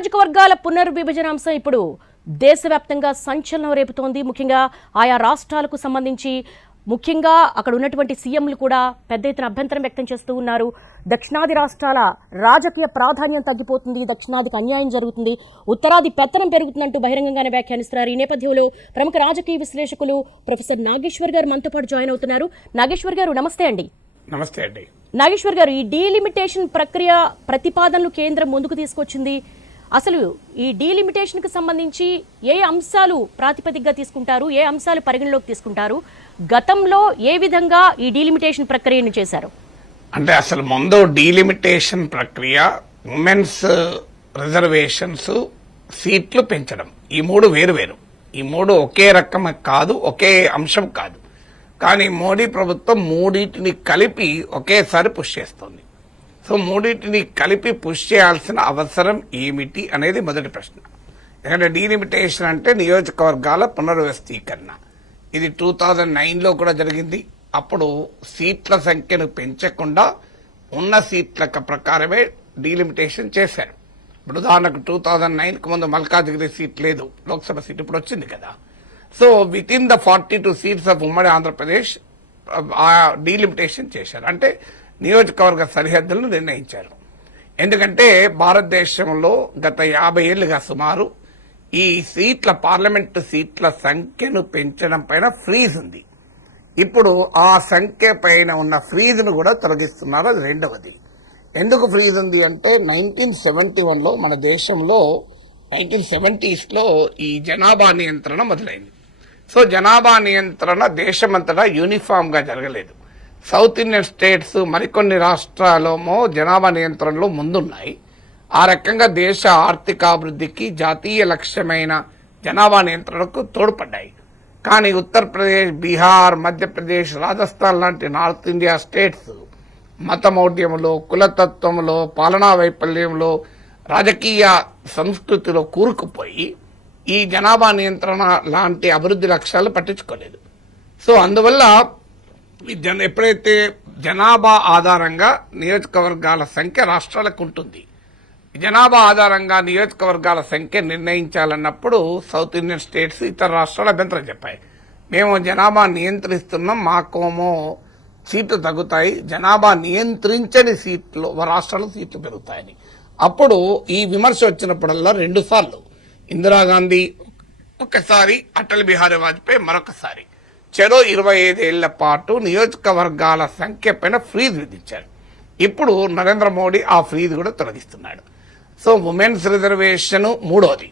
నియోజకవర్గాల పునర్విభజన అంశం ఇప్పుడు దేశవ్యాప్తంగా సంచలనం రేపుతోంది. ముఖ్యంగా ఆయా రాష్ట్రాలకు సంబంధించి ముఖ్యంగా అక్కడ ఉన్నటువంటి సీఎంలు కూడా పెద్ద ఎత్తున అభ్యంతరం వ్యక్తం చేస్తూ ఉన్నారు. దక్షిణాది రాష్ట్రాల రాజకీయ ప్రాధాన్యం తగ్గిపోతుంది, దక్షిణాదికి అన్యాయం జరుగుతుంది, ఉత్తరాది పెత్తనం పెరుగుతుందంటూ బహిరంగంగానే వ్యాఖ్యానిస్తున్నారు. ఈ నేపథ్యంలో ప్రముఖ రాజకీయ విశ్లేషకులు ప్రొఫెసర్ నాగేశ్వర్ గారు మనతో పాటు జాయిన్ అవుతున్నారు. నాగేశ్వర్ గారు నమస్తే అండి. నమస్తే అండి. నాగేశ్వర్ గారు, ఈ డీలిమిటేషన్ ప్రక్రియ ప్రతిపాదనలు కేంద్రం ముందుకు తీసుకొచ్చింది. అసలు ఈ డీలిమిటేషన్కి సంబంధించి ఏ అంశాలు ప్రాతిపదికగా తీసుకుంటారు, ఏ అంశాలు పరిగణలోకి తీసుకుంటారు, గతంలో ఏ విధంగా ఈ డీలిమిటేషన్ ప్రక్రియను చేశారు? అంటే అసలు ముందు డీలిమిటేషన్ ప్రక్రియ, ఉమెన్స్ రిజర్వేషన్స్, సీట్లు పెంచడం, ఈ మూడు వేరు. ఈ మూడు ఒకే రకం కాదు, ఒకే అంశం కాదు. కానీ మోడీ ప్రభుత్వం మూడింటిని కలిపి ఒకేసారి పుష్ చేస్తుంది. సో మూడింటిని కలిపి పుష్ చేయాల్సిన అవసరం ఏమిటి అనేది మొదటి ప్రశ్న. ఎందుకంటే డీలిమిటేషన్ అంటే నియోజకవర్గాల పునర్వ్యవస్థీకరణ. ఇది 2009లో కూడా జరిగింది. అప్పుడు సీట్ల సంఖ్యను పెంచకుండా ఉన్న సీట్ల ప్రకారమే డీలిమిటేషన్ చేశారు. ఇప్పుడు ఉదాహరణకు 2009కు ముందు మల్కాజ్గిరి సీట్ లేదు, లోక్సభ సీట్ ఇప్పుడు వచ్చింది కదా. So with in the 42 seats of ఉమ్మడి ఆంధ్రప్రదేశ్ డీలిమిటేషన్ చేశారు. అంటే నియోజకవర్గ సరిహద్దులను నిర్ణయించారు. ఎందుకంటే భారతదేశంలో గత 50 ఏళ్లుగా సుమారు ఈ సీట్ల, పార్లమెంటు సీట్ల సంఖ్యను పెంచడం పైన ఫ్రీజ్ ఉంది. ఇప్పుడు ఆ సంఖ్య పైన ఉన్న ఫ్రీజ్ను కూడా తొలగిస్తున్నారు. అది రెండవది. ఎందుకు ఫ్రీజ్ ఉంది అంటే 1971లో మన దేశంలో 1970sలో ఈ జనాభా నియంత్రణ మొదలైంది. సో జనాభా నియంత్రణ దేశమంతటా యూనిఫామ్గా జరగలేదు. సౌత్ ఇండియన్ స్టేట్స్, మరికొన్ని రాష్ట్రాలేమో జనాభా నియంత్రణలో ముందున్నాయి. ఆ రకంగా దేశ ఆర్థికాభివృద్ధికి జాతీయ లక్ష్యమైన జనాభా నియంత్రణకు తోడ్పడ్డాయి. కానీ ఉత్తరప్రదేశ్, బీహార్, మధ్యప్రదేశ్, రాజస్థాన్ లాంటి నార్త్ ఇండియా స్టేట్స్ మతమౌఢ్యంలో, కులతత్వంలో, పాలనా వైఫల్యంలో, రాజకీయ సంస్కృతిలో కూరుకుపోయి ఈ జనాభా నియంత్రణ లాంటి అభివృద్ధి లక్ష్యాలు పట్టించుకోలేదు. సో అందువల్ల ఎప్పుడైతే జనాభా ఆధారంగా నియోజకవర్గాల సంఖ్య రాష్ట్రాలకు ఉంటుంది, జనాభా ఆధారంగా నియోజకవర్గాల సంఖ్య నిర్ణయించాలన్నప్పుడు సౌత్ ఇండియన్ స్టేట్స్, ఇతర రాష్ట్రాలు అభ్యంతరం చెప్పాయి. మేము జనాభా నియంత్రిస్తున్నాం, మాకేమో సీట్లు తగ్గుతాయి, జనాభా నియంత్రించని సీట్లు రాష్ట్రాలు సీట్లు పెరుగుతాయని. అప్పుడు ఈ విమర్శ వచ్చినప్పుడల్లా 2 సార్లు ఇందిరాగాంధీ ఒకసారి, అటల్ బిహారీ వాజ్పేయి మరొకసారి చెరో 25 ఏళ్ల పాటు నియోజకవర్గాల సంఖ్య పైన ఫ్రీజ్ విధించారు. ఇప్పుడు నరేంద్ర మోడీ ఆ ఫ్రీజ్ కూడా తొలగిస్తున్నాడు. సో ఉమెన్స్ రిజర్వేషన్ మూడోది.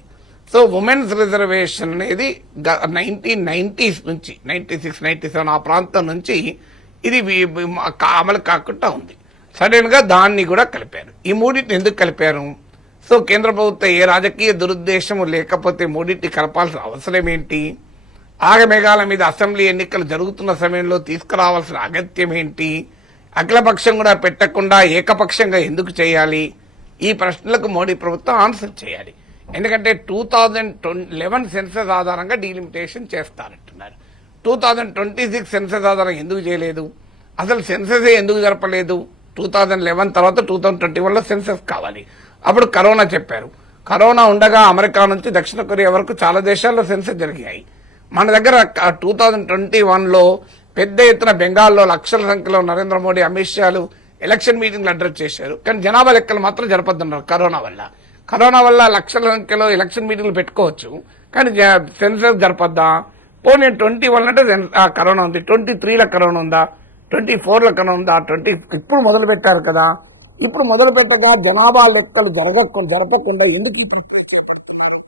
సో ఉమెన్స్ రిజర్వేషన్ అనేది 1990s నుంచి 96, 97 ఆ ప్రాంతం నుంచి ఇది అమలు కాకుండా ఉంది. సడన్ గా దాన్ని కూడా కలిపారు. ఈ మూడింటిని ఎందుకు కలిపారు? సో కేంద్ర ప్రభుత్వం ఏ రాజకీయ దురుద్దేశము లేకపోతే మూడింటిని కలపాల్సిన అవసరం ఏంటి? ఆగమేఘాల మీద అసెంబ్లీ ఎన్నికలు జరుగుతున్న సమయంలో తీసుకురావాల్సిన అగత్యం ఏంటి? అఖిలపక్షం కూడా పెట్టకుండా ఏకపక్షంగా ఎందుకు చేయాలి? ఈ ప్రశ్నలకు మోడీ ప్రభుత్వం ఆన్సర్ చేయాలి. ఎందుకంటే 2011 సెన్సస్ ఆధారంగా డీలిమిటేషన్ చేస్తారంటున్నారు. 2026 సెన్సస్ ఆధారంగా ఎందుకు చేయలేదు? అసలు సెన్ససే ఎందుకు జరపలేదు? 2011 తర్వాత 2021లో సెన్సస్ కావాలి. అప్పుడు కరోనా చెప్పారు. కరోనా ఉండగా అమెరికా నుంచి దక్షిణ కొరియా వరకు చాలా దేశాల్లో సెన్సస్ జరిగాయి. మన దగ్గర 2021లో పెద్ద ఎత్తున బెంగాల్లో లక్షల సంఖ్యలో నరేంద్ర మోడీ, అమిత్ షాలు ఎలక్షన్ మీటింగ్లు అడ్రస్ చేశారు. కానీ జనాభా లెక్కలు మాత్రం జరపొద్దన్నారు కరోనా వల్ల లక్షల సంఖ్యలో ఎలక్షన్ మీటింగ్లు పెట్టుకోవచ్చు, కానీ సెన్సస్ జరపద్దా? పోనీ 21 అంటే కరోనా ఉంది, 23లో కరోనా ఉందా, 24లో కరోనా ఉందా, ఇప్పుడు మొదలు పెట్టారు కదా. ఇప్పుడు మొదలు పెట్టగా జనాభా లెక్కలు జరపకుండా ఎందుకు ఈ ప్రక్రియ చేపడుతున్నారు?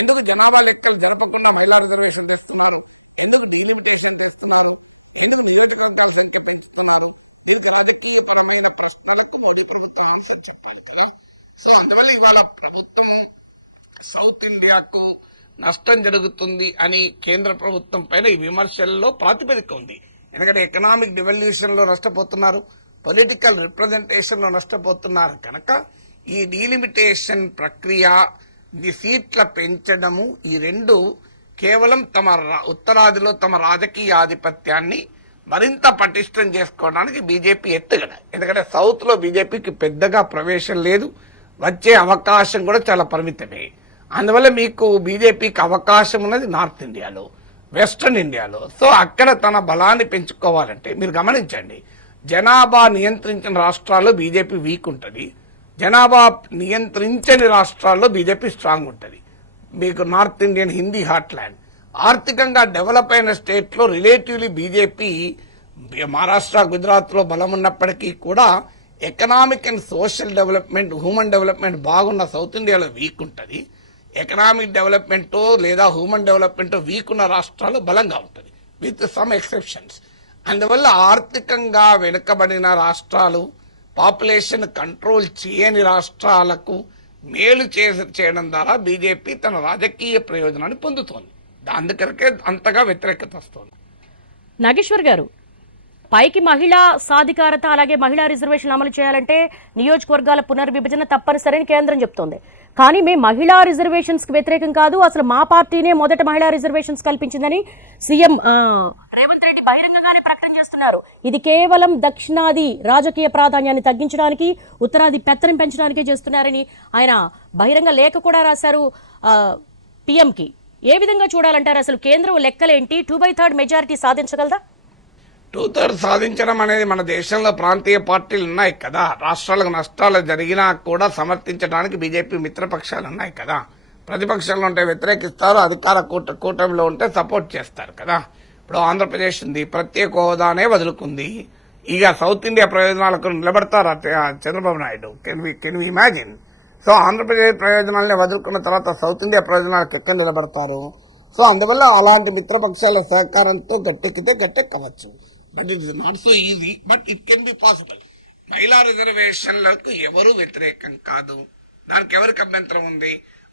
ఎందుకు జనాభా లెక్కలు జరపకుండా మహిళా రిజర్వేషన్ చేస్తున్నారు? ఎందుకు డీలిమిటేషన్ చేస్తున్నారు? ఎందుకు నియోజకవర్గాల సంఖ్య పెంచుతున్నారు? దీనికి రాజకీయ పరమైన ప్రశ్నలకు మోడీ ప్రభుత్వం ఆన్సర్ చెప్పాలి కదా. సో అందువల్ల ఇవాళ ప్రభుత్వం సౌత్ ఇండియాకు నష్టం జరుగుతుంది అని కేంద్ర ప్రభుత్వం పైన ఈ విమర్శల్లో ప్రాతిపదిక ఉంది. ఎందుకంటే ఎకనామిక్ డివల్యూషన్ లో నష్టపోతున్నారు, పొలిటికల్ రిప్రజెంటేషన్ లో నష్టపోతున్నారు కనుక ఈ డీలిమిటేషన్ ప్రక్రియ, సీట్ల పెంచడము, ఈ రెండు కేవలం తమ ఉత్తరాదిలో తమ రాజకీయ ఆధిపత్యాన్ని మరింత పటిష్టం చేసుకోవడానికి బీజేపీ ఎత్తుగడ. ఎందుకంటే సౌత్ లో బీజేపీకి పెద్దగా ప్రవేశం లేదు, వచ్చే అవకాశం కూడా చాలా పరిమితమే. అందువల్ల మీకు బీజేపీకి అవకాశం ఉన్నది నార్త్ ఇండియాలో, వెస్ట్రన్ ఇండియాలో. సో అక్కడ తన బలాన్ని పెంచుకోవాలంటే మీరు గమనించండి, జనాభా నియంత్రించిన రాష్ట్రాల్లో బీజేపీ వీక్ ఉంటుంది, జనాభా నియంత్రించని రాష్ట్రాల్లో బీజేపీ స్ట్రాంగ్ ఉంటుంది. మీకు నార్త్ ఇండియన్ హిందీ హార్ట్లాండ్, ఆర్థికంగా డెవలప్ అయిన స్టేట్లో రిలేటివ్లీ బీజేపీ మహారాష్ట్ర, గుజరాత్లో బలం ఉన్నప్పటికీ కూడా economic and social development, human development బాగున్న సౌత్ ఇండియాలో వీక్ ఉంటుంది. ఎకనామిక్ డెవలప్మెంట్ లేదా హ్యూమన్ డెవలప్మెంట్ వీక్ ఉన్న రాష్ట్రాలు బలంగా ఉంటుంది, విత్ సమ్ ఎక్సెప్షన్స్. అందువల్ల ఆర్థికంగా వెనుకబడిన రాష్ట్రాలు, పాపులేషన్ కంట్రోల్ చేయని రాష్ట్రాలకు మేలు చేయడం ద్వారా బీజేపీ తన రాజకీయ ప్రయోజనాన్ని పొందుతోంది. అందుకరికే అంతగా వ్యతిరేకత వస్తుంది. నాగేశ్వర్ గారు, పైకి మహిళా సాధికారత అలాగే మహిళా రిజర్వేషన్లు అమలు చేయాలంటే నియోజకవర్గాల పునర్విభజన తప్పనిసరిని కేంద్రం చెప్తోంది. కానీ మేము మహిళా రిజర్వేషన్స్ కి వ్యతిరేకం కాదు, అసలు మా పార్టీనే మొదట మహిళా రిజర్వేషన్స్ కల్పించిందని సీఎం రేవంత్ రెడ్డి బహిరంగంగానే ప్రకటన చేస్తున్నారు. ఇది కేవలం దక్షిణాది రాజకీయ ప్రాధాన్యాన్ని తగ్గించడానికి, ఉత్తరాది పెత్తనం పెంచడానికే చేస్తున్నారని ఆయన బహిరంగ లేఖ కూడా రాశారు పీఎంకి. ఏ విధంగా చూడాలంటారు? అసలు కేంద్రం లెక్కలేంటి? 2/3 మెజారిటీ సాధించగలదా? 2/3 సాధించడం అనేది మన దేశంలో ప్రాంతీయ పార్టీలు ఉన్నాయి కదా, రాష్ట్రాలకు నష్టాలు జరిగినా కూడా సమర్థించడానికి బీజేపీ మిత్రపక్షాలు ఉన్నాయి కదా. ప్రతిపక్షంలో ఉంటే వ్యతిరేకిస్తారు, అధికార కూటమిలో ఉంటే సపోర్ట్ చేస్తారు కదా. ఇప్పుడు ఆంధ్రప్రదేశ్ ఉంది, ప్రత్యేక హోదానే వదులుకుంది. ఇక సౌత్ ఇండియా ప్రయోజనాలకు నిలబడతారు Chandrababu Naidu. Can we imagine? So Andhra Pradesh ప్రయోజనాలని వదులుకున్న తర్వాత సౌత్ ఇండియా ప్రయోజనాలకు ఎక్కడ నిలబడతారు? సో అందువల్ల అలాంటి మిత్రపక్షాల సహకారంతో గట్టెక్కవచ్చు. But it is not so easy, but it can be possible. మహిళా రిజర్వేషన్లకు ఎవరు వ్యతిరేకం కాదు, దానికి ఎవరికి అభ్యంతరం ఉంది?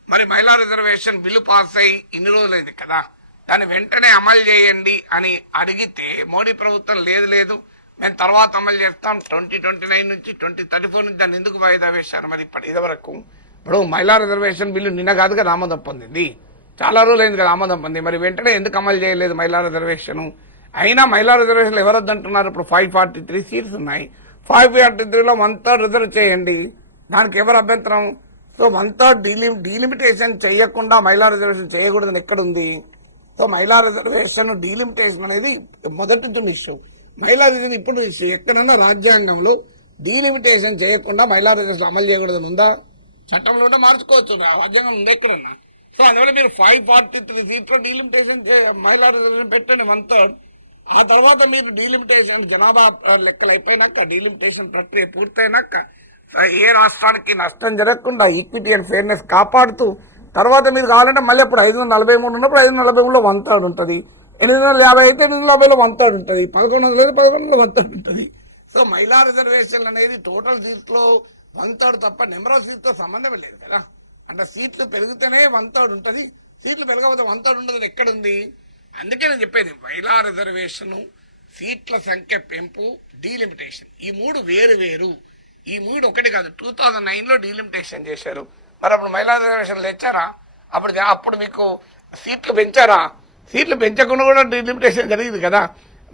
మరి మహిళా రిజర్వేషన్ బిల్లు పాస్ అయ్యి ఇన్ని రోజులైంది కదా, దాన్ని వెంటనే అమలు చేయండి అని అడిగితే మోడీ ప్రభుత్వం లేదు మేము తర్వాత అమలు చేస్తాం, 2029 నుంచి 2034 నుంచి దాన్ని ఎందుకు వాయిదా వేశారు? మరి ఇదివరకు ఇప్పుడు మహిళా రిజర్వేషన్ బిల్లు నిన్న కాదు కదా ఆమోదం పొందింది, చాలా రోజులైంది కదా ఆమోదం పొంది. మరి వెంటనే ఎందుకు అమలు చేయలేదు మహిళా రిజర్వేషన్? అయినా మహిళా రిజర్వేషన్లు ఎవరొద్దంటున్నారు? ఇప్పుడు 543 సీట్స్ ఉన్నాయి, 543లో 1/3 రిజర్వ్ చేయండి, దానికి ఎవరు అభ్యంతరం? సో 1/3 డీలిమిటేషన్ చేయకుండా మహిళా రిజర్వేషన్ చేయకూడదని ఎక్కడుంది? సో మహిళా రిజర్వేషన్ డీలిమిటేషన్ అనేది మొదటి ఇష్యూ. మహిళా రిజర్వేషన్ ఇప్పుడు ఎక్కడన్నా రాజ్యాంగంలో డీలిమిటేషన్ చేయకుండా మహిళా రిజర్వేషన్ అమలు చేయకూడదని ఉందా? చట్టంలో ఉంటే మార్చుకోవచ్చు, రాజ్యాంగం ఉండే ఎక్కడన్నా. సో అందువల్ల మీరు 543 సీట్లో డీలిమిటేషన్ మహిళా రిజర్వేషన్ పెట్టండి 1/3. ఆ తర్వాత మీరు డీలిమిటేషన్ జనాభా లెక్కలు అయిపోయినాక, డీలిమిటేషన్ ప్రక్రియ పూర్తయినాక ఏ రాష్ట్రానికి నష్టం జరగకుండా ఈక్విటీ అండ్ ఫెయిర్నెస్ కాపాడుతూ తర్వాత మీరు కావాలంటే మళ్ళీ అప్పుడు 543 ఉన్నప్పుడు 543లో 1/3 ఉంటుంది, 850 అయితే 850లో 1/3 ఉంటుంది, 1100 అయితే 1100లో 1/3 ఉంటుంది. సో మహిళా రిజర్వేషన్ అనేది టోటల్ సీట్లో 1/3 తప్ప నెంబర్ ఆఫ్ సీట్తో సంబంధమే లేదు కదా. అంటే సీట్లు పెరిగితేనే 1/3 ఉంటుంది, సీట్లు పెరగకపోతే 1/3 ఉండదు ఎక్కడుంది? అందుకే నేను చెప్పేది మహిళా రిజర్వేషన్, సీట్ల సంఖ్య పెంపు, డీలిమిటేషన్, ఈ మూడు వేరు. ఈ మూడు ఒకటి కాదు. 2009లో డీలిమిటేషన్ చేశారు, మరి అప్పుడు మహిళా రిజర్వేషన్లు తెచ్చారా? అప్పుడు మీకు సీట్లు పెంచారా? సీట్లు పెంచకుండా కూడా డీలిమిటేషన్ జరిగింది కదా.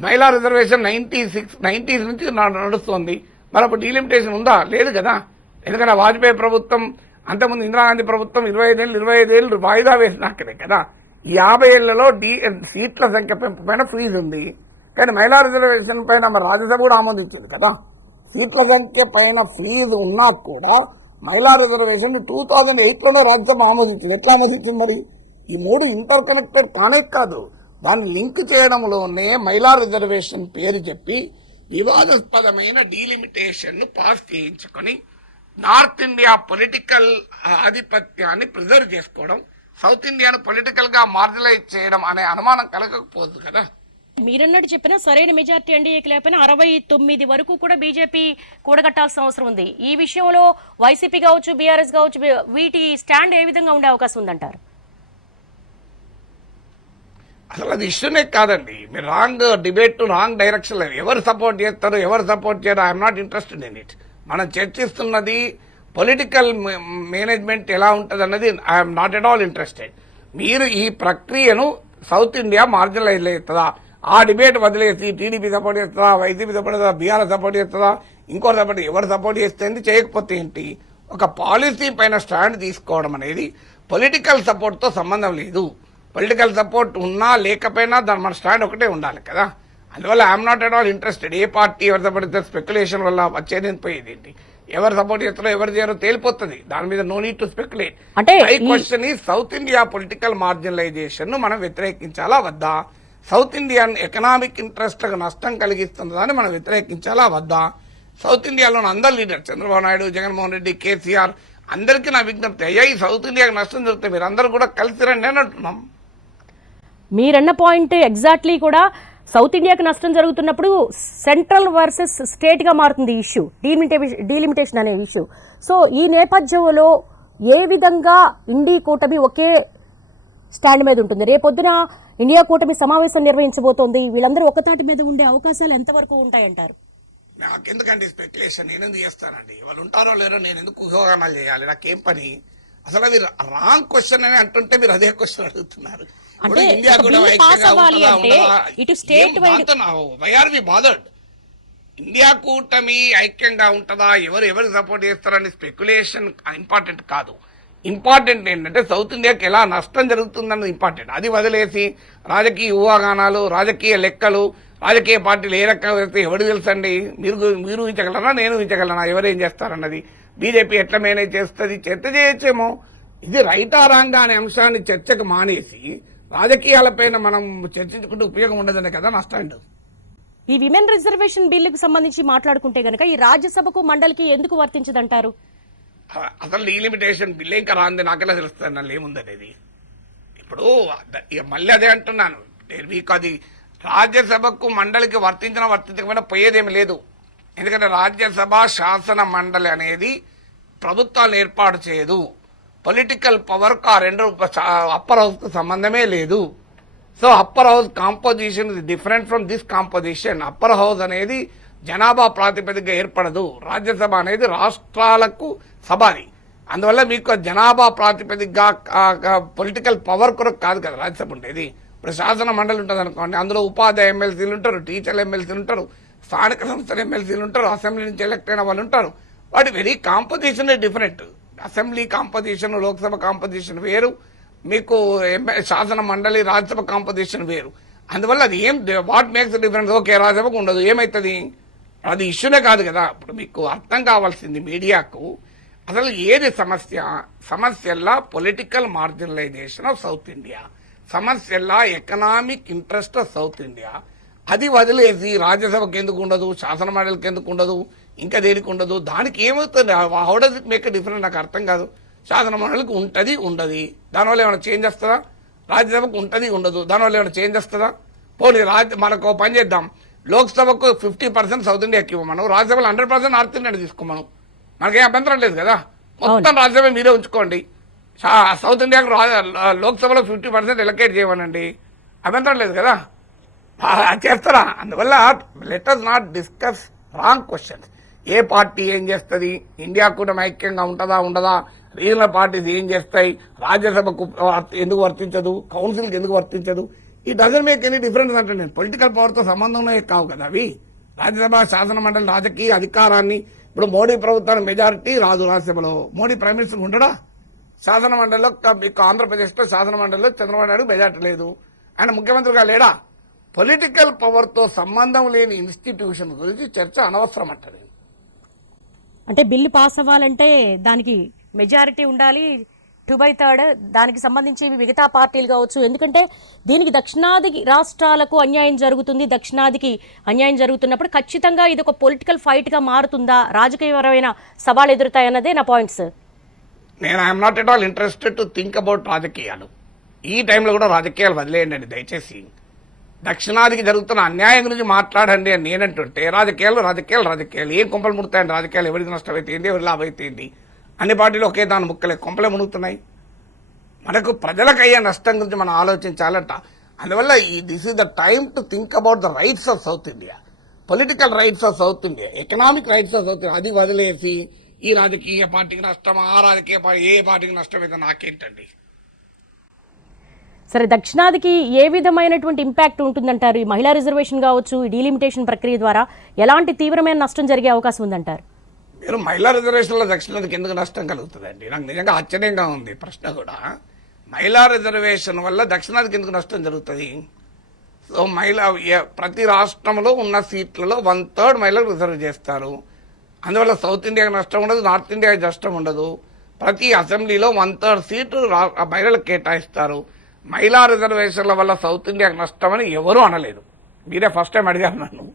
మహిళా రిజర్వేషన్ 90s నుంచి నడుస్తుంది, మరి అప్పుడు డీలిమిటేషన్ ఉందా? లేదు కదా. ఎందుకంటే వాజ్పేయి ప్రభుత్వం, అంతకుముందు ఇందిరాగాంధీ ప్రభుత్వం 25 ఏళ్ళు వాయిదా వేసినాకనే కదా. ఈ 50 ఏళ్లలో సీట్ల సంఖ్య పెంపు పైన ఫ్రీజ్ ఉంది, కానీ మహిళా రిజర్వేషన్ పైన మరి రాజ్యసభ కూడా ఆమోదించింది కదా. సీట్ల సంఖ్య పైన ఫ్రీజ్ ఉన్నా కూడా మహిళా రిజర్వేషన్ 2008లోనే రాజ్యసభ ఆమోదించింది. ఎట్లా ఆమోదించింది? మరి ఈ మూడు ఇంటర్ కనెక్టెడ్ కానే కాదు, దాన్ని లింక్ చేయడంలోనే మహిళా రిజర్వేషన్ పేరు చెప్పి వివాదాస్పదమైన డీలిమిటేషన్ ను పాస్ చేయించుకొని నార్త్ ఇండియా పొలిటికల్ ఆధిపత్యాన్ని ప్రిజర్వ్ చేసుకోవడం, సౌత్ ఇండియాను పొలిటికల్ గా మార్జినలైజ్ చేయడం అనే అనుమానం కలగకపోదు కదా. మీరన్నట్టు చెప్పినా సరైన మెజార్టీ ఎన్డీఏకి లేకపోయినా 69 వరకు కూడా బీజేపీ కూడగట్టాల్సిన అవసరం ఉంది. ఈ విషయంలో వైసీపీ కావచ్చు, బీఆర్ఎస్ కావచ్చు, వీటి స్టాండ్ ఏ విధంగా ఉండే అవకాశం ఉందంటారు? అసలు అది ఇష్యూనే కాదండి. మీరు రాంగ్ డిబేట్, రాంగ్ డైరెక్షన్. ఎవరు సపోర్ట్ చేస్తారు, ఎవరు సపోర్ట్ చేయరు, I'm not interested in it. మనం చర్చిస్తున్నది పొలిటికల్ మేనేజ్మెంట్ ఎలా ఉంటుంది అన్నది I'm not at all interested. మీరు ఈ ప్రక్రియను సౌత్ ఇండియా మార్జినలైజ్ అవుతుందా, ఆ డిబేట్ వదిలేసి టీడీపీ సపోర్ట్ చేస్తుందా, వైసీపీ సపోర్ట్ చేస్తుందా, బీఆర్ఎస్ సపోర్ట్ చేస్తుందా, ఇంకోటి సపోర్ట్, ఎవరు సపోర్ట్ చేస్తే చేయకపోతే ఏంటి? ఒక పాలసీ పైన స్టాండ్ తీసుకోవడం అనేది పొలిటికల్ సపోర్ట్తో సంబంధం లేదు. పొలిటికల్ సపోర్ట్ ఉన్నా లేకపోయినా దాని మన స్టాండ్ ఒకటే ఉండాలి కదా. అందువల్ల I'm not at all interested. A party ఎవరు సపోర్ట్ చేస్తారు, స్పెక్యులేషన్ వల్ల వచ్చేది పోయేది ఏంటి, ఎవరు సపోర్ట్ చేస్తారో ఎవరు చేయరో తేలిపోతుంది. దాని మీద నో నీడ్ టు స్పెక్యులేట్. అంటే క్వశ్చన్ ఈ సౌత్ ఇండియా పొలిటికల్ మార్జినలైజేషన్ ను మనం వ్యతిరేకించాలా వద్దా, సౌత్ ఇండియన్ ఎకనామిక్ ఇంట్రెస్ట్లకు నష్టం కలిగిస్తున్నదాన్ని మనం వ్యతిరేకించాలా వద్దా. సౌత్ ఇండియాలో అందరు లీడర్ చంద్రబాబు నాయుడు, జగన్మోహన్ రెడ్డి, కేసీఆర్ అందరికీ నా విజ్ఞప్తి, అయ్యా ఈ సౌత్ ఇండియాకి నష్టం జరుగుతుంది, మీరు అందరూ కూడా కలిసి రండి అని అంటున్నాం. మీరన్న పాయింట్ ఎగ్జాక్ట్లీ కూడా సౌత్ ఇండియాకి నష్టం జరుగుతున్నప్పుడు సెంట్రల్ వర్సెస్ స్టేట్గా మారుతుంది ఈ ఇష్యూ, డీలిమిటేషన్ అనే ఇష్యూ. సో ఈ నేపథ్యంలో ఏ విధంగా ఇండీ కూటమి ఒకే స్టాండ్ మీద ఉంటుంది? రేపొద్దున ఇండియా కూటమి సమావేశం నిర్వహించబోతోంది, వీళ్ళందరూ ఒకతాటి మీద ఉండే అవకాశాలు ఎంతవరకు ఉంటాయంటారు? నాకెందుకండి స్పెక్యులేషన్, నేను ఎందుకు చేస్తానండి, వాళ్ళు ఉంటారో లేరో నేను ఎందుకు ఊహాగానాలు చేయాలి, నాకేం పని. అసలు మీరు రాంగ్ క్వశ్చన్ అని అంటుంటే మీరు అదే క్వశ్చన్ అడుగుతున్నారు. అంటే ఇండియా కూడా ఇండియా కూటమి ఐక్యంగా ఉంటుందా, ఎవరు సపోర్ట్ చేస్తారని స్పెక్యులేషన్ ఇంపార్టెంట్ కాదు. ఇంపార్టెంట్ ఏంటంటే సౌత్ ఇండియాకి ఎలా నష్టం జరుగుతుందన్నది ఇంపార్టెంట్. అది వదిలేసి రాజకీయ ఊహాగానాలు, రాజకీయ లెక్కలు, రాజకీయ పార్టీలు ఏ రకంగా వెళ్తే ఎవరు తెలుసండి. మీరు ఊహించగలరా, నేను ఊహించగలనా ఎవరేం చేస్తారన్నది. బీజేపీ ఎట్లా మేనేజ్ చేస్తుంది, చర్చ చేయొచ్చేమో. ఇది రైటా రాంగా అనే అంశాన్ని చర్చకు మానేసి రాజకీయాలపైన మనం చర్చించుకుంటే ఉపయోగం ఉండదనే కదా నా స్టాండ్. ఈ విమెన్ రిజర్వేషన్ బిల్లుకు సంబంధించి మాట్లాడుకుంటే గనక ఈ రాజ్యసభకు మండలికి ఎందుకు వర్తించదంటారు? అసలు డీలిమిటేషన్ బిల్ ఇంకా రాంది నాకెలా తెలుస్తుంది నన్ను ఏముందనేది. ఇప్పుడు మళ్ళీ అదే అంటున్నాను, మీకు అది రాజ్యసభకు మండలికి వర్తించకపోయినా పోయేదేమి లేదు. ఎందుకంటే రాజ్యసభ శాసన మండలి అనేది ప్రభుత్వాన్ని ఏర్పాటు చేయదు. పొలిటికల్ పవర్ కు ఆ రెండు అప్పర్ హౌస్ కు సంబంధమే లేదు. So upper house composition is different from this composition. Upper house అనేది జనాభా ప్రాతిపదికగా ఏర్పడదు. రాజ్యసభ అనేది రాష్ట్రాలకు సభ అది. అందువల్ల మీకు జనాభా ప్రాతిపదికగా పొలిటికల్ పవర్ కొరకు కాదు కదా రాజ్యసభ ఉండేది. ఇప్పుడు శాసన మండలి ఉంటుంది అనుకోండి, అందులో ఉపాధ్యాయ ఎమ్మెల్సీలు ఉంటారు, టీచర్లు ఎమ్మెల్సీలు ఉంటారు, స్థానిక సంస్థల ఎమ్మెల్సీలు ఉంటారు, అసెంబ్లీ నుంచి ఎలక్ట్ అయిన వాళ్ళు ఉంటారు. వాటి very composition different. Assembly composition, Lok Sabha composition వేరు, మీకు శాసన మండలి రాజ్యసభ కాంపోజిషన్ వేరు. అందువల్ల అది వాట్ మేక్స్ డిఫరెన్స్? ఓకే రాజ్యసభకు ఉండదు, ఏమవుతుంది? అది ఇష్యూనే కాదు కదా. ఇప్పుడు మీకు అర్థం కావాల్సింది మీడియాకు అసలు ఏది సమస్యల్లా political marginalisation of south India, సమస్యల్లా economic interest of south India. అది వదిలేసి రాజ్యసభకి ఎందుకు ఉండదు, శాసన మండలికి ఎందుకు ఉండదు, ఇంకా దేనికి ఉండదు, దానికి ఏమవుతుంది? How does it make a difference? నాకు అర్థం కాదు. శాసన మండలికి ఉంటుంది, ఉండదు, దానివల్ల ఏమైనా చేంజ్ వస్తుందా? రాజ్యసభకు ఉంటుంది, ఉండదు, దానివల్ల ఏమైనా చేంజ్ వస్తుందా? పోనీ మనకు పని చేద్దాం, లోక్సభకు 50% సౌత్ ఇండియాకి ఇవ్వమను, రాజ్యసభలో 100% నార్త్ ఇండియా తీసుకోమను, మనకేం అభ్యంతరం లేదు కదా. మొత్తం రాజ్యసభ మీరే ఉంచుకోండి, సౌత్ ఇండియాకు లోక్సభలో 50% ఎలకేట్ చేయమనండి, అభ్యంతరం లేదు కదా. చేస్తారా? అందువల్ల let us not discuss wrong questions. A party ఏం చేస్తుంది, ఇండియా కూడా ఐక్యంగా ఉంటుందా ఉండదా, రీజనల్ పార్టీస్ ఏం చేస్తాయి, రాజ్యసభకు ఎందుకు వర్తించదు, కౌన్సిల్కి ఎందుకు వర్తించదు, ఈ డజన్ మేక్ ఎనీ డిఫరెన్స్ అంటే నేను పొలిటికల్ పవర్తో సంబంధంలో కావు కదా అవి. రాజ్యసభ శాసన మండలి రాజకీయ అధికారాన్ని, ఇప్పుడు మోడీ ప్రభుత్వానికి మెజారిటీ రాదు, రాజ్యసభలో మోడీ ప్రైమ్ మినిస్టర్ ఉండడా? శాసన మండలిలో మీకు ఆంధ్రప్రదేశ్లో శాసన మండలిలో చంద్రబాబు నాయుడు మెజారిటీ లేదు, ఆయన ముఖ్యమంత్రిగా లేడా? పొలిటికల్ పవర్తో సంబంధం లేని ఇన్స్టిట్యూషన్ గురించి చర్చ అనవసరం అంటారు. అంటే బిల్లు పాస్ అవ్వాలంటే దానికి మెజారిటీ ఉండాలి, 2/3. దానికి సంబంధించి మిగతా పార్టీలు కావచ్చు, ఎందుకంటే దీనికి దక్షిణాది రాష్ట్రాలకు అన్యాయం జరుగుతుంది. దక్షిణాదికి అన్యాయం జరుగుతున్నప్పుడు ఖచ్చితంగా ఇది ఒక పొలిటికల్ ఫైట్గా మారుతుందా, రాజకీయపరమైన సవాళ్ళు ఎదురుతాయన్నదే నా పాయింట్స్. నేను I'm not at all interested to think about రాజకీయాలు. ఈ టైంలో కూడా రాజకీయాలు వదిలేయండి దయచేసి. దక్షిణాదికి జరుగుతున్న అన్యాయం గురించి మాట్లాడండి అని నేనంటుంటే రాజకీయాలు ఏం కొంపలు ముడుతాయండి? రాజకీయాలు ఎవరికి నష్టమైతే ఏంటి, ఎవరి లాభం అయితే ఏంటి? అన్ని పార్టీలు ఒకే దాని ముక్కలే కొంపలే మునుగుతున్నాయి. మనకు ప్రజలకు అయ్యే నష్టం గురించి మనం ఆలోచించాలంట. అందువల్ల this is the time to think about the rights of south India, political rights of south India, economic rights of south India. అది వదిలేసి ఈ రాజకీయ పార్టీకి నష్టం, ఆ రాజకీయ పార్టీ ఏ పార్టీకి నష్టం అయితే నాకేంటండి. సరే, దక్షిణాదికి ఏ విధమైనటువంటి ఇంపాక్ట్ ఉంటుందంటారు? ఈ మహిళా రిజర్వేషన్ కావచ్చు, ఈ డీలిమిటేషన్ ప్రక్రియ ద్వారా ఎలాంటి తీవ్రమైన నష్టం జరిగే అవకాశం ఉందంటారు? మీరు మహిళా రిజర్వేషన్లో దక్షిణాదికి ఎందుకు నష్టం కలుగుతుందండి? నాకు నిజంగా ఆశ్చర్యంగా ఉంది ప్రశ్న కూడా. మహిళా రిజర్వేషన్ వల్ల దక్షిణాదికి ఎందుకు నష్టం జరుగుతుంది? సో ప్రతి రాష్ట్రంలో ఉన్న సీట్లలో 1/3 మహిళలకు రిజర్వ్ చేస్తారు. అందువల్ల సౌత్ ఇండియాకి నష్టం ఉండదు, నార్త్ ఇండియాకి నష్టం ఉండదు. ప్రతి అసెంబ్లీలో 1/3 సీటు మహిళలకు కేటాయిస్తారు. మహిళా రిజర్వేషన్ల వల్ల సౌత్ ఇండియాకి నష్టం అని ఎవరూ అనలేదు. మీరే ఫస్ట్ టైం అడిగారు నన్ను.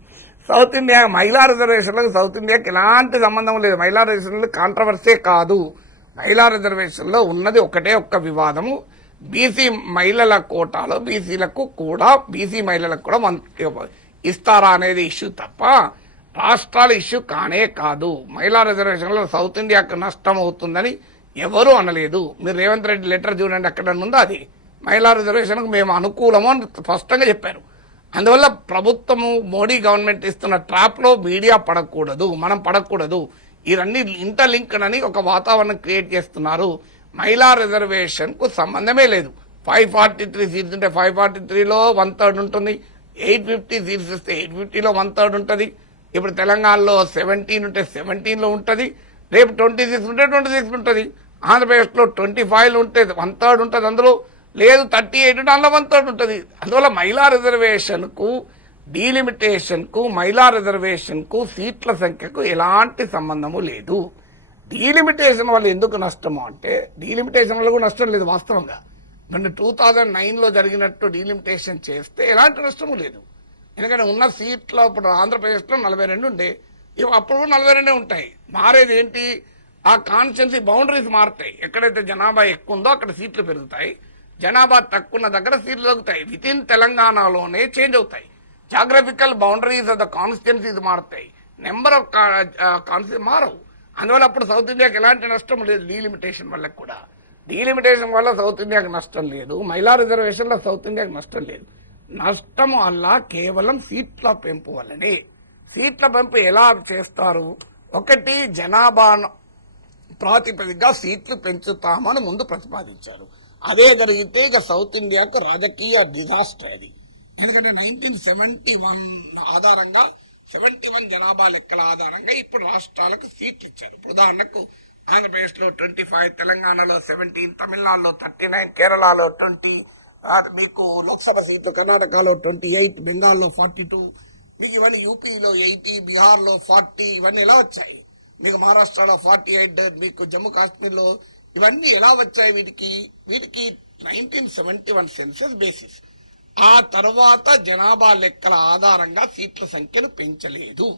సౌత్ ఇండియా మహిళా రిజర్వేషన్లకు సౌత్ ఇండియాకి ఎలాంటి సంబంధం లేదు. మహిళా రిజర్వేషన్లు కాంట్రవర్సీ కాదు. మహిళా రిజర్వేషన్లో ఉన్నది ఒక్క వివాదము. బీసీ మహిళల కోటాలో బీసీలకు కూడా బీసీ మహిళలకు కూడా ఇస్తారా అనేది ఇష్యూ తప్ప రాష్ట్రాల ఇష్యూ కానే కాదు. మహిళా రిజర్వేషన్లో సౌత్ ఇండియాకు నష్టం అవుతుందని ఎవరూ అనలేదు. మీరు రేవంత్ రెడ్డి లెటర్ చూడండి, అక్కడ ఉందా అది? మహిళా రిజర్వేషన్కు మేము అనుకూలము అని స్పష్టంగా చెప్పారు. అందువల్ల ప్రభుత్వము మోడీ గవర్నమెంట్ ఇస్తున్న ట్రాప్లో మీడియా పడకూడదు, మనం పడకూడదు. ఇవన్నీ ఇంటర్లింక్డ్ అని ఒక వాతావరణం క్రియేట్ చేస్తున్నారు. మహిళా రిజర్వేషన్కు సంబంధమే లేదు. 543 సీట్స్ ఉంటే 543లో 1/3 ఉంటుంది. 850 సీట్స్ ఇస్తే 850లో 1/3 ఉంటుంది. ఇప్పుడు తెలంగాణలో 17 ఉంటే 17లో ఉంటుంది. రేపు 26 ఉంటే 26 ఉంటుంది. ఆంధ్రప్రదేశ్లో 25 ఉంటే 1/3 ఉంటుంది. అందులో లేదు 38 ఉంటే అందులో 1/3 ఉంటుంది. అందువల్ల మహిళా రిజర్వేషన్కు డీలిమిటేషన్కు మహిళా రిజర్వేషన్కు సీట్ల సంఖ్యకు ఎలాంటి సంబంధము లేదు. డీలిమిటేషన్ వల్ల ఎందుకు నష్టము అంటే డీలిమిటేషన్ వల్ల కూడా నష్టం లేదు. వాస్తవంగా 2009లో జరిగినట్టు డీలిమిటేషన్ చేస్తే ఎలాంటి నష్టము లేదు. ఎందుకంటే ఉన్న సీట్లో ఇప్పుడు ఆంధ్రప్రదేశ్లో 42 ఉండే, అప్పుడు 42 ఉంటాయి. మారేది ఏంటి? ఆ కాన్స్టిట్యున్సీ బౌండరీస్ మారుతాయి. ఎక్కడైతే జనాభా ఎక్కువ ఉందో అక్కడ సీట్లు పెరుగుతాయి, జనాభా తక్కువ ఉన్న దగ్గర సీట్లు తగ్గుతాయి. విత్ ఇన్ తెలంగాణలోనే చేంజ్ అవుతాయి. Geographical boundaries of the constituencies మారుతాయి, నెంబర్ ఆఫ్ కాన్స్టిట్యూన్సీ మారవు. అందువల్ల అప్పుడు సౌత్ ఇండియాకి ఎలాంటి నష్టం లేదు. డీలిమిటేషన్ వల్ల కూడా డీలిమిటేషన్ వల్ల సౌత్ ఇండియాకి నష్టం లేదు. మహిళా రిజర్వేషన్లో సౌత్ ఇండియాకి నష్టం లేదు. నష్టము వల్ల కేవలం సీట్ల పెంపు వల్లనే. సీట్ల పెంపు ఎలా చేస్తారు? ఒకటి, జనాభా ప్రాతిపదికగా సీట్లు పెంచుతామని ముందు ప్రతిపాదించారు. అదే జరిగితే ఇక సౌత్ ఇండియాకు రాజకీయ డిజాస్టర్ అది. ఎందుకంటే 1971 ఆధారంగా 71 జనాభా లెక్కల ఆధారంగా ఇప్పుడు రాష్ట్రాలకు సీట్లు ఇచ్చారు. ఇప్పుడు ఉదాహరణకు ఆంధ్రప్రదేశ్లో 25, తెలంగాణలో 17, తమిళనాడులో 39, కేరళలో 20, మీకు లోక్సభ సీట్లు కర్ణాటకలో 28, బెంగాల్లో 42, మీకు ఇవన్నీ యూపీలో 80, బీహార్లో 40, ఇవన్నీ ఎలా వచ్చాయి? మీకు మహారాష్ట్రలో 48, మీకు జమ్మూ కాశ్మీర్లో ఇవన్నీ ఎలా వచ్చాయి? వీటికి 1971 సెన్సస్ బేసిస్. ఆ తర్వాత జనాభా లెక్కల ఆధారంగా సీట్ల సంఖ్యను పెంచలేదు.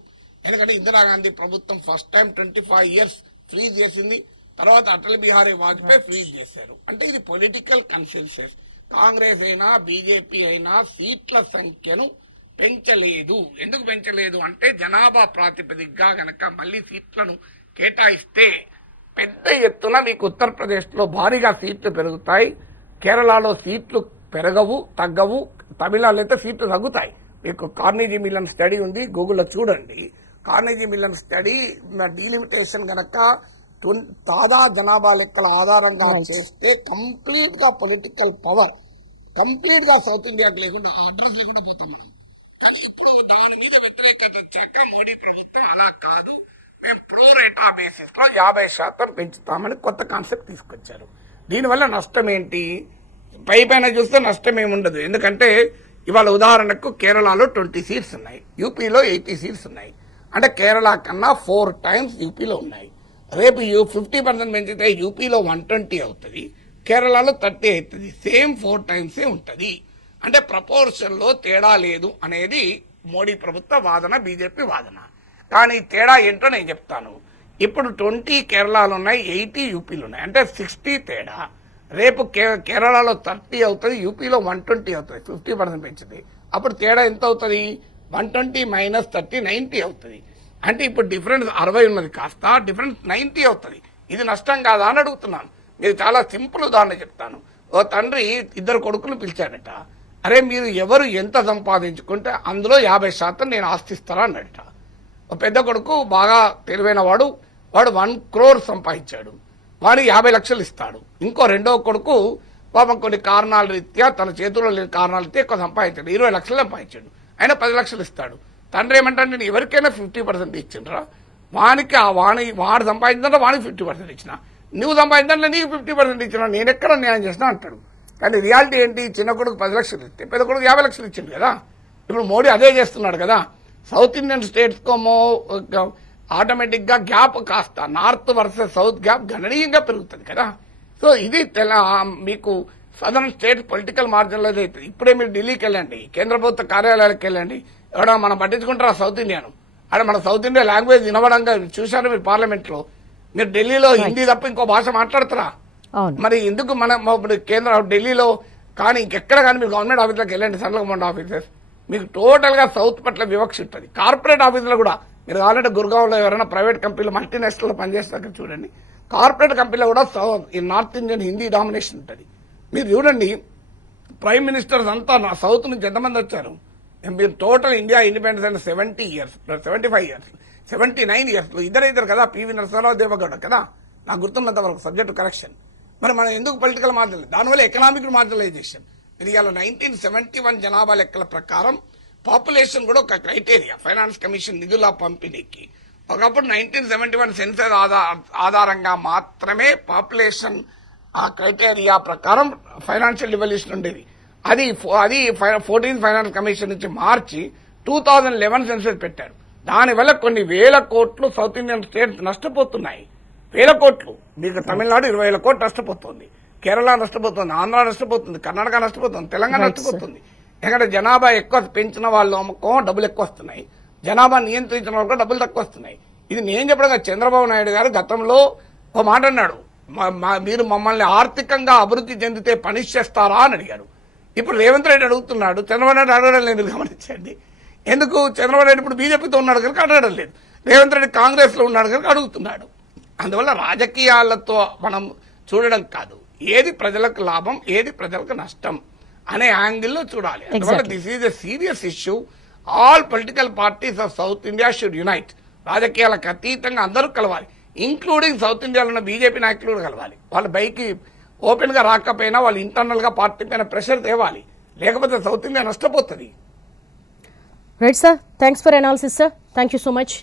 ఎందుకంటే ఇందిరాగాంధీ ప్రభుత్వం ఫస్ట్ టైం 25 years ఫ్రీజ్ చేసింది. తర్వాత అటల్ బిహారీ వాజ్పేయి ఫ్రీజ్ చేశారు. అంటే ఇది పొలిటికల్ కన్సెన్సస్. కాంగ్రెస్ అయినా బీజేపీ అయినా సీట్ల సంఖ్యను పెంచలేదు. ఎందుకు పెంచలేదు అంటే జనాభా ప్రాతిపదికగా గనక మళ్ళీ సీట్లను కేటాయిస్తే పెద్ద ఎత్తున మీకు ఉత్తరప్రదేశ్లో భారీగా సీట్లు పెరుగుతాయి, కేరళలో సీట్లు పెరగవు, తగ్గవు, తమిళనాడులో అయితే సీట్లు తగ్గుతాయి. మీకు కార్నెగీ మిల్లన్ స్టడీ ఉంది, గూగుల్లో చూడండి. కార్నెగీ మిల్లన్ స్టడీ డీలిమిటేషన్ గనక తాదా జనాభా లెక్కల ఆధారంగా చేస్తే కంప్లీట్ గా పొలిటికల్ పవర్ కంప్లీట్ గా సౌత్ ఇండియాకి లేకుండా అడ్రస్ లేకుండా పోతాం మనం. కానీ ఇప్పుడు దాని మీద వ్యతిరేకత వచ్చాక మోడీ ప్రభుత్వం అలా కాదు, మేము ప్రో రేటా బేసిస్ లో 50% పెంచుతామని కొత్త కాన్సెప్ట్ తీసుకొచ్చారు. దీనివల్ల నష్టం ఏంటి? పైన చూస్తే నష్టం ఏముండదు. ఎందుకంటే ఇవాళ ఉదాహరణకు కేరళలో 20 సీట్స్ ఉన్నాయి, యూపీలో 80 సీట్స్ ఉన్నాయి. అంటే కేరళ కన్నా 4 times యూపీలో ఉన్నాయి. రేపు 50% పెంచితే యూపీలో 120 అవుతుంది, కేరళలో 30 అవుతుంది. సేమ్ 4 times ఉంటుంది. అంటే ప్రపోర్షన్లో తేడా లేదు అనేది మోడీ ప్రభుత్వ వాదన, బీజేపీ వాదన. కానీ తేడా ఏంటో నేను చెప్తాను. ఇప్పుడు 20 కేరళలో ఉన్నాయి, 80 యూపీలో ఉన్నాయి. అంటే 60 తేడా. రేపు కేరళలో 30 అవుతుంది, యూపీలో 120 అవుతుంది. 50% పెంచింది. అప్పుడు తేడా ఎంత అవుతుంది? 120 - 30 90 అవుతుంది. అంటే ఇప్పుడు డిఫరెన్స్ 60 ఉన్నది కాస్త డిఫరెన్స్ 90 అవుతుంది. ఇది నష్టం కాదా అని అడుగుతున్నాను. మీరు చాలా సింపుల్ ఉదాహరణ చెప్తాను. ఓ తండ్రి 2 కొడుకులు పిలిచాడట. అరే మీరు ఎవరు ఎంత సంపాదించుకుంటే అందులో 50% నేను ఆస్తిస్తారా అన్నట. ఒక పెద్ద కొడుకు బాగా తెలివైన వాడు 1 crore సంపాదించాడు, వాడికి 50 లక్షలు ఇస్తాడు. ఇంకో రెండో కొడుకు పాపం కొన్ని కారణాల రీత్యా తన చేతుల్లో లేని కారణాల రీత్యా ఎక్కువ సంపాదించాడు, 20 లక్షలు సంపాదించాడు, ఆయన 10 లక్షలు ఇస్తాడు. తండ్రి ఏమంటాడు, నేను ఎవరికైనా 50% ఇచ్చిండ్రా, వానికి వాడు సంపాదించడంలో వానికి 50% ఇచ్చిన, నువ్వు సంపాదించడంలో నీకు 50% ఇచ్చిన, నేను ఎక్కడ న్యాయం చేసినా అంటాడు. కానీ రియాలిటీ ఏంటి? చిన్న కొడుకు 10 లక్షలు ఇస్తే పెద్ద కొడుకు 50 లక్షలు ఇచ్చింది కదా. ఇప్పుడు మోడీ అదే చేస్తున్నాడు కదా. సౌత్ ఇండియన్ స్టేట్స్కోమో ఆటోమేటిక్గా గ్యాప్ కాస్త నార్త్ వర్సెస్ సౌత్ గ్యాప్ గణనీయంగా పెరుగుతుంది కదా. సో ఇది మీకు సదరన్ స్టేట్ పొలిటికల్ మార్జిన్లో అయితే ఇప్పుడే మీరు ఢిల్లీకి వెళ్ళండి, కేంద్ర ప్రభుత్వ కార్యాలయాలకు వెళ్ళండి, ఎవడో మనం పట్టించుకుంటారా సౌత్ ఇండియాను? అక్కడ మన సౌత్ ఇండియా లాంగ్వేజ్ వినవడంగా చూశారు మీరు పార్లమెంట్లో. మీరు ఢిల్లీలో హిందీ తప్ప ఇంకో భాష మాట్లాడతారా? మరి ఎందుకు మనం ఇప్పుడు ఢిల్లీలో కానీ ఇంకెక్కడ కానీ మీరు గవర్నమెంట్ ఆఫీసులకు వెళ్ళండి, సెంట్రల్ గవర్నమెంట్ ఆఫీసెస్, మీకు టోటల్గా సౌత్ పట్ల వివక్ష ఉంటుంది. కార్పొరేట్ ఆఫీసులో కూడా మీరు కావాలంటే గుర్గావ్లో ఎవరైనా ప్రైవేట్ కంపెనీలు మల్టీనేషనల్ పనిచేస్తారు చూడండి, కార్పొరేట్ కంపెనీలో కూడా ఈ నార్త్ ఇండియన్ హిందీ డామినేషన్ ఉంటుంది. మీరు చూడండి ప్రైమ్ మినిస్టర్స్ అంతా సౌత్ నుంచి ఎంతమంది వచ్చారు? మీరు టోటల్ ఇండియా ఇండిపెండెన్స్ అయిన 70 ఇయర్స్, 75 ఇయర్స్, 79 ఇయర్స్లో ఇద్దరు కదా, పివి నరసింహారావు, దేవగౌడ కదా, నాకు గుర్తున్నంత వరకు సబ్జెక్ట్ కరెక్షన్. మరి మనం ఎందుకు పొలిటికల్ మార్జిన్? దానివల్ల ఎకనామిక్ మార్జినలైజేషన్. మీరు ఇవాళ 1971 జనాభా లెక్కల ప్రకారం పాపులేషన్ కూడా ఒక క్రైటీరియా ఫైనాన్స్ కమిషన్ నిధుల పంపిణీకి. ఒకప్పుడు 1971 సెన్సస్ ఆధారంగా మాత్రమే పాపులేషన్ ఆ క్రైటీరియా ప్రకారం ఫైనాన్షియల్ రివల్యూషన్ ఉండేది. అది 14th ఫైనాన్స్ కమిషన్ నుంచి మార్చి 2011 సెన్సస్ పెట్టారు. దానివల్ల కొన్ని వేల కోట్లు సౌత్ ఇండియన్ స్టేట్స్ నష్టపోతున్నాయి. వేల కోట్లు. మీకు తమిళనాడు 20,000 కోట్లు నష్టపోతుంది, కేరళ నష్టపోతుంది, ఆంధ్ర నష్టపోతుంది, కర్ణాటక నష్టపోతుంది, తెలంగాణ నష్టపోతుంది. ఎందుకంటే జనాభా ఎక్కువ పెంచిన వాళ్ళు డబ్బులు ఎక్కువ వస్తున్నాయి, జనాభా నియంత్రించిన వాళ్ళకు డబ్బులు తక్కువ వస్తున్నాయి. ఇది నేను చెప్పడం చంద్రబాబు నాయుడు గారు గతంలో ఒక మాట అన్నాడు, మీరు మమ్మల్ని ఆర్థికంగా అభివృద్ధి చెందితే పనిష్ చేస్తారా అని అడిగారు. ఇప్పుడు రేవంత్ రెడ్డి అడుగుతున్నాడు, చంద్రబాబు నాయుడు అడగడం లేదు. గమనించండి, ఎందుకు? చంద్రబాబు నాయుడు ఇప్పుడు బీజేపీతో ఉన్నాడు కనుక అడగడం లేదు, రేవంత్ రెడ్డి కాంగ్రెస్ లో ఉన్నాడు కనుక అడుగుతున్నాడు. అందువల్ల రాజకీయాలతో మనం చూడడం కాదు, ఏది ప్రజలకు లాభం, ఏది ప్రజలకు నష్టం అనే యాంగిల్లో చూడాలి. అందువల్ల this is a serious issue. All political parties of south India should unite. రాజకీయాలకు అతీతంగా అందరూ కలవాలి, ఇంక్లూడింగ్ సౌత్ ఇండియాలో ఉన్న బీజేపీ నాయకులు కూడా కలవాలి. వాళ్ళ బైకి ఓపెన్ గా రాకపోయినా వాళ్ళు ఇంటర్నల్ గా పార్టీ పైన ప్రెషర్ తేవాలి, లేకపోతే సౌత్ ఇండియా నష్టపోతుంది. Right sir, thanks for analysis sir, thank you so much.